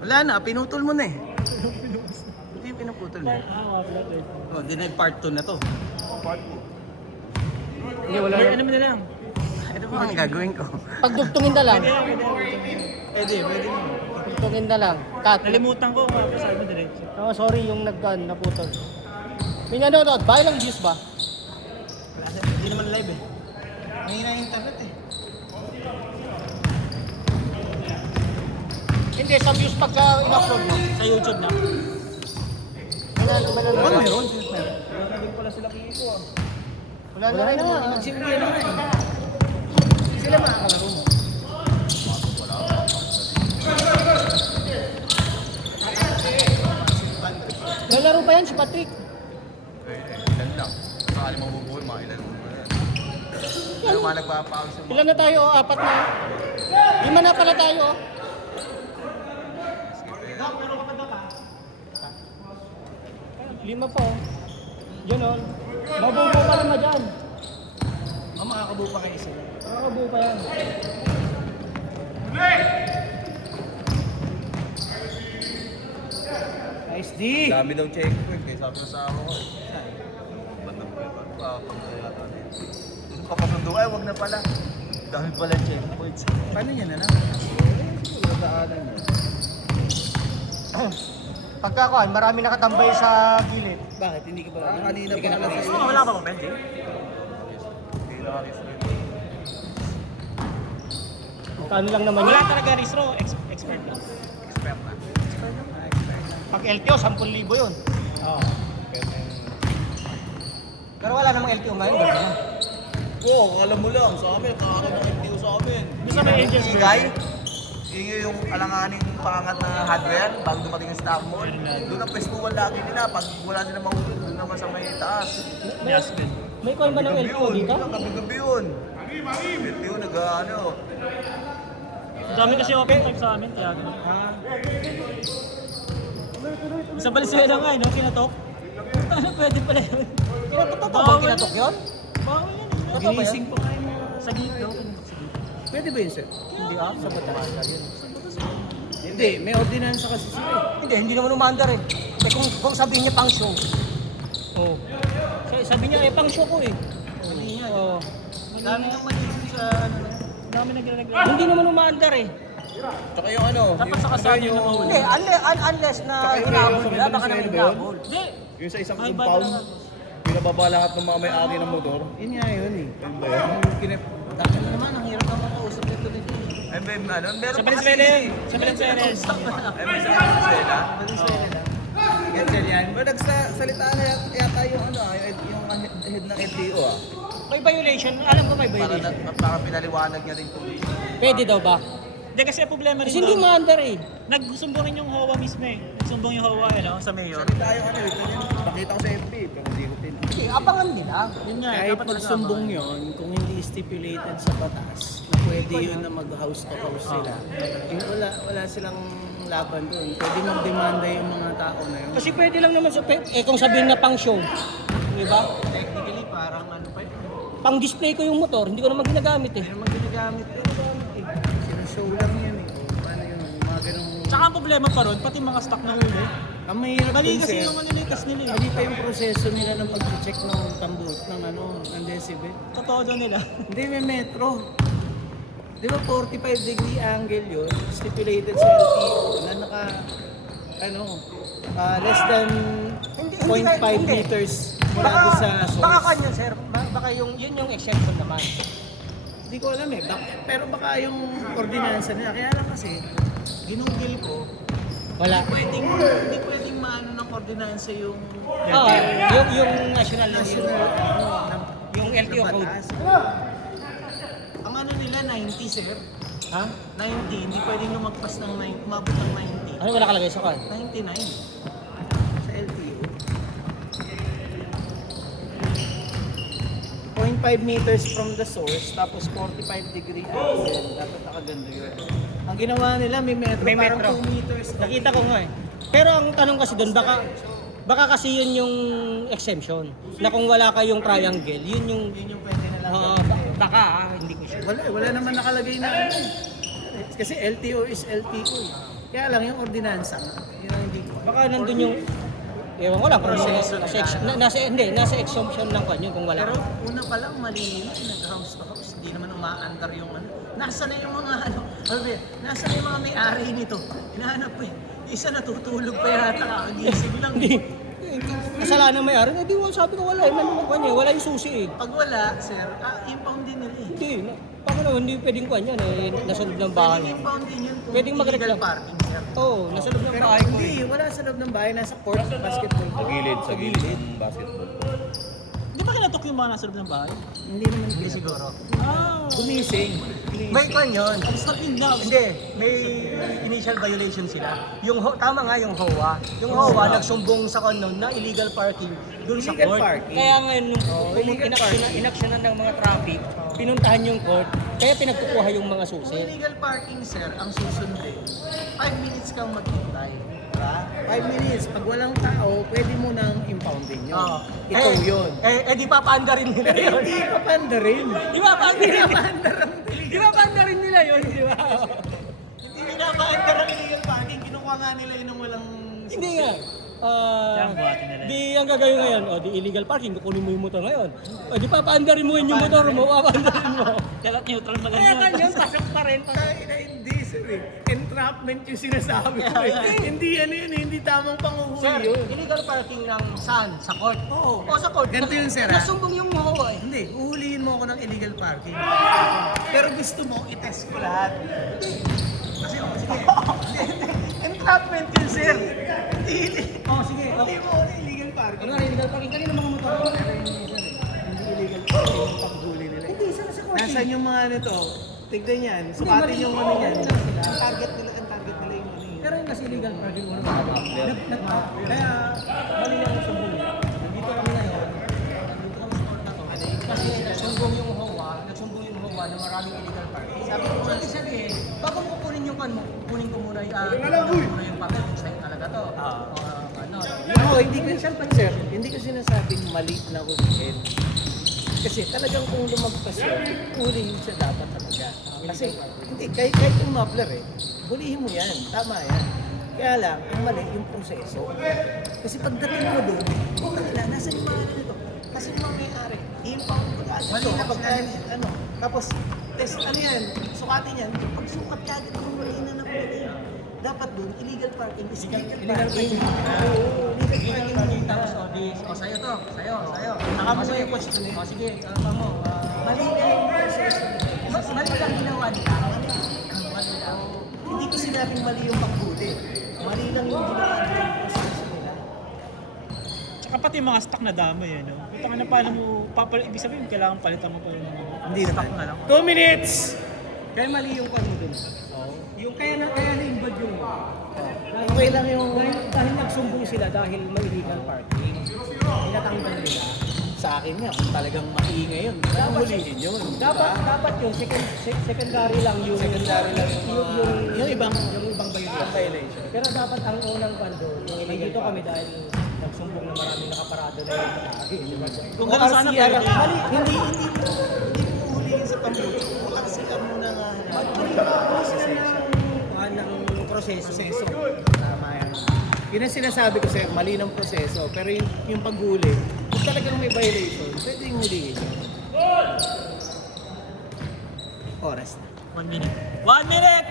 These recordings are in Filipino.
Wala na, pinutol mo na eh. Hindi pinuputol na. Oh, di nag-part 2 na to. Part 2. Hindi, wala na. Ano mo na lang? Ano ba ang gagawin ko? Pagdugtungin na lang. Pwede naman. Dugtungin na lang. Cut. Nalimutan ko, sabi mo diretso. Oh, sorry, yung naputol. May nanonood ba? Ilang views ba? Hindi naman live eh. Mahina yung internet eh. Hindi, sa views pagka in-upload mo. Sa YouTube na. Meron. Wala din pala sila kiko ah. Wala na rin. Simple na nga eh. Sila makakalaro mo. Lalaro pa yan si Patrick. Ilan lang. Sakali mo bubuhay, mga ilan mo na yan. Ano mga nagpapawis yung Ilan na tayo? Oh, 4 na. 5 na pala tayo. Oh. Lima pa oh. Diyan oh. Mabubo pa naman dyan. makakabuo pa kayo sila. Makakabuo pa yan. Nice D! Dami daw checkpoint kaya sabi sa ako ko. Bandang pangayata na yun. Yung kapasundo ay wag na pala. Dami pala checkpoints. Paano niya na lang? Wala daanan niya. Pagkakuan, marami nakatambay sa gilid. Bakit? Hindi ka ba? Kanina pa lang. Wala ka ba, Benji? Hindi lang ako Kano lang naman Wala yun? talaga Rizro, expert lang. expert na. Pag LTO, 10,000 yun. Oo. Pero wala namang LTO ngayon. Ganda na. Oo, alam mo lang. Sa amin, kakakin ng MTO sa amin. Gusto may agents Ingay. Ingay yung alanganing pangat na hardware bago dumating yung stock mall. Doon ang pwestuhan lagi nila. Pag wala sila mahulog, doon naman sa may taas. Jasmine. May coin ba ng LTO dito? Gabi-gabi yun. MTO nag-ano. Ang dami kasi open type sa amin, kaya gano'n. Sa Valenzuela nga, no? Kinatok. Ano pwede pala yun? Totoo ba kinatok yun? Bawal yan. Totoo ba Ginising yan? pa kayo mo. Sa gate daw, kinatok sa gate. Pwede ba yun, sir? Hindi ah, sa batas. Hindi, may ordinansa kasi sila. Hindi naman umandar eh. Eh kung sabihin niya pang show. Oh. Sabi niya eh pang show ko eh. Hindi nga. Oh. Dami nang malisip sa ano na. Ang dami nagre-reklamo. Hindi naman umandar eh. Tsaka yung ano. Dapat sa kasama yung nakahuli. Hindi, unless na Tsaka yung hinabol sa nila, baka Venezuela naman ba yun? hinabol. Hindi. Yung sa isang Ay, compound, bata pinababa lahat ng mga may-ari ng motor. Yun nga yun eh. Ano ba yun? Yung kinip... Dati naman, ang hirap naman kausap nito dito. Ay, ba ano? Meron Sa pa kasi Valenzuela yun yun. eh. Sa Valenzuela yun. Ay, may sa Venezuela. Venezuela lang. Ganyan yan. Ba nagsalita na yata yung ano, yung head ng LTO ah. May violation, alam ko may Para, violation. para pinaliwanag niya rin po. Pwede daw ba? Hindi kasi ang problema rin Kasi hindi doon. umandar eh. Nagsumbong rin yung HOA mismo eh. Nagsumbong yung HOA eh, no? Sa mayor. Salita yung ano, nakita ko sa FB, pero hindi ko tin. Hindi, abangan nila. Yun nga, Kahit dapat magsumbong yon, kung hindi stipulated sa batas, na pwede yun na mag-house to house sila, wala silang laban doon. Pwede magdemanda yung mga tao na yun. Kasi pwede lang naman sa kung sabihin na pang show. Di ba? Technically, parang ano pa yun. Pang display ko yung motor, hindi ko naman ginagamit eh. Pero ginagamit eh. Sinushow lang yun eh. O, paano yun, yung mga ganong... Tsaka ang problema pa ron, pati mga stock na huli. Ang mahirap Mali dun, kasi sir, yung manilikas nila eh. mali pa yung proseso nila ng pag-check ng tambut, ng ano, ng decibel. Totoo daw nila. Hindi, may metro. Di ba 45-degree angle yun, stipulated sa LTO na naka, ano, less than 0.5 meters mula doon sa source. Baka kanyan sir, baka yun yung exemption naman. Hindi ko alam eh. Pero baka yung ordinansa nila. Kaya lang kasi, ginugil ko, Wala. hindi pwedeng maano ng ordinansa yung Oo, yung national national yung LTO code. batas. Ang ano nila, 90 sir. Ha? 90, hindi pwedeng lumagpas ng 90, umabot ng 90. Ano wala nakalagay sa card? 99 sa LTO. 0.5 meters from the source, tapos 45-degree angle. Dapat nakaganda yun. Ang ginawa nila, may metro, May parang metro. 2 meters. Nakita ko nga eh. Pero ang tanong kasi doon, baka kasi yun yung exemption. Na kung wala kayong triangle, yun yung... Yun yung pwede na lang. Baka hindi ko sure. Wala naman nakalagay na ano. Kasi LTO is LTO. Kaya lang yung ordinansa nga, yun ang hindi ko. Baka nandun yung, ewan ko lang, Proseso nasa exemption lang pa yun kung wala. Pero una pa lang, mali yun, nag-house to house, hindi naman umaandar yung ano. Nasa na yung mga ano, nasa na yung mga may-ari nito. Hinahanap ko eh. Isa natutulog pa yata, kakagising lang. Kasalanan may-ari, hindi mo sabi ko wala, wala yung susi eh. Pag wala, sir, impound din nila eh. Hindi, baka naman hindi pwedeng kuhan yan eh, nasa loob ng bahay. Pwedeng impound din yun kung Pwedeng illegal magreklamo. parking, sir. Oo, nasa loob ng Pero bahay ko hindi, eh. wala sa loob ng bahay, nasa court, basketball. Sa gilid ng basketball. Di ba kinatok yung mga nasa loob ng bahay? Hindi naman hindi siguro. Ah, Gumising. May kwan yun. stop in now. Hindi, may initial violation sila. Tama nga yung HOA. Yung HOA nagsumbong sa kanon na illegal parking doon sa Illegal court. parking. Kaya ngayon nung illegal parking. inaksyonan ng mga traffic, pinuntahan yung court, kaya pinagkukuha yung mga Kung susi. illegal parking, sir, ang susundin, 5 minutes kang maghintay. Diba? 5 minutes. Pag walang tao, pwede mo nang impoundin yun. Oo. Ito yun. Di papaanda rin nila yun. Hindi ka panda rin. Di papaanda rin nila. Hindi Di papaanda rin nila yun, di ba? pinapaanda ng illegal parking. Kinukuha nga nila yun ng walang Hindi nga. Kaya buhatin nila yun. Di ang gagawin ngayon, di illegal parking, kukunin mo yung motor ngayon. Di papaandarin mo yun yung motor mo, papaandarin mo. Kaya neutral na lang Kaya yun. ganyan, pasok pa rin. Hindi, sir. Entrapment yung sinasabi ko. Hindi yan yun. Hindi tamang panguhuli Sir, yun. illegal parking ng saan? Sa court? Oo. O sa court. Ganito yun, sir, ha? Nasumbong yung MOA eh. Hindi, uhulihin mo ako ng illegal parking. Pero gusto mo, itest ko lahat. Kasi, sige. Entrapment yun, sir. Hindi. Sige. Hindi mo ako ng illegal parking. Ano illegal parking? Kanina mga motor mo? Hindi illegal parking yung paghuli nila. Hindi, sa court. Nasaan yung mga ano to? Tignan yan. Sukatin yung ano yan. Ang target nila yung ano yun. Pero yung kasi illegal parking mo naman. Kaya, mali lang yung sumbong niya. Nandito kami ngayon. Nandito kami sa court na to. Kasi nagsumbong yung HOA na maraming illegal parking. Sabi ko, so ibig sabihin, bago mo kunin yung kan mo, kunin ko muna yung parking site talaga to. No, hindi ko sinasabing mali na hulihin. Kasi talagang kung lumagpas yun, hulihin siya dapat talaga. Kasi hindi, kahit yung muffler hulihin mo yan, tama yan. Kaya lang, ang mali yung proseso. Kasi pagdating mo doon, nasa yung mga nito. Kasi yung mga may-ari, impound mo agad. Mali na ano, tapos, test, ano yan, sukatin yan, pag sukat ka agad, huli na ng huli. Dapat doon, illegal parking is illegal parking. Oo, illegal parking. Tapos, sa'yo to. Sa'yo. Saka mo yung question eh. Sige, ano mo. Mali na yung proseso. Mali lang ginawa nila. Mali lang. Hindi ko sinabing mali yung paghuli. Mali lang yung ginawa nila yung proseso nila. Tsaka pati yung mga stock na dami eh, no? Ito nga na paano mo, ibig sabihin, kailangan palitan mo pa yung mga Hindi stock naman. na lang. 2 minutes! Kaya mali yung ano dun. Yung kaya na-invade yung Okay lang yung... dahil nagsumbong sila dahil may illegal parking. Tinatanggal nila. Sa akin nga, kung talagang maingay yun, dapat hulihin yun. Dapat yung secondary lang yung Secondary lang yung ibang violation. Pero dapat ang unang bando, nandito kami dahil nagsumbong na maraming nakaparado na yung lagi. Kung gano'n sana RCR, pwede. mali, hindi mo hulihin sa pambuto. RCR muna nga. Ng proseso. Tama yan. Yun ang sinasabi ko sir, mali ng proseso. Pero yung paghuli, kung talagang may violation, pwede yung hulihin. Oras na. 1 minute. 1 minute!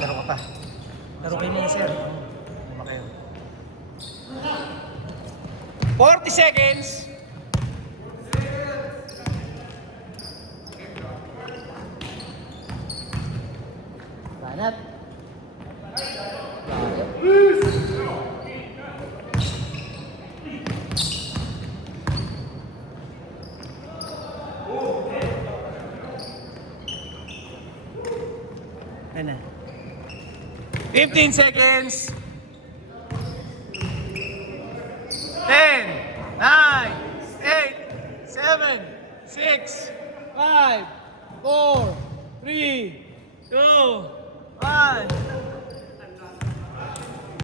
Laro ka pa. Laro kayo muna sir. Laro kayo. 40 seconds! Banat. Ano? 15 seconds. 10, 9, 8, 7, 6, 5, 4, 3, 2, 1,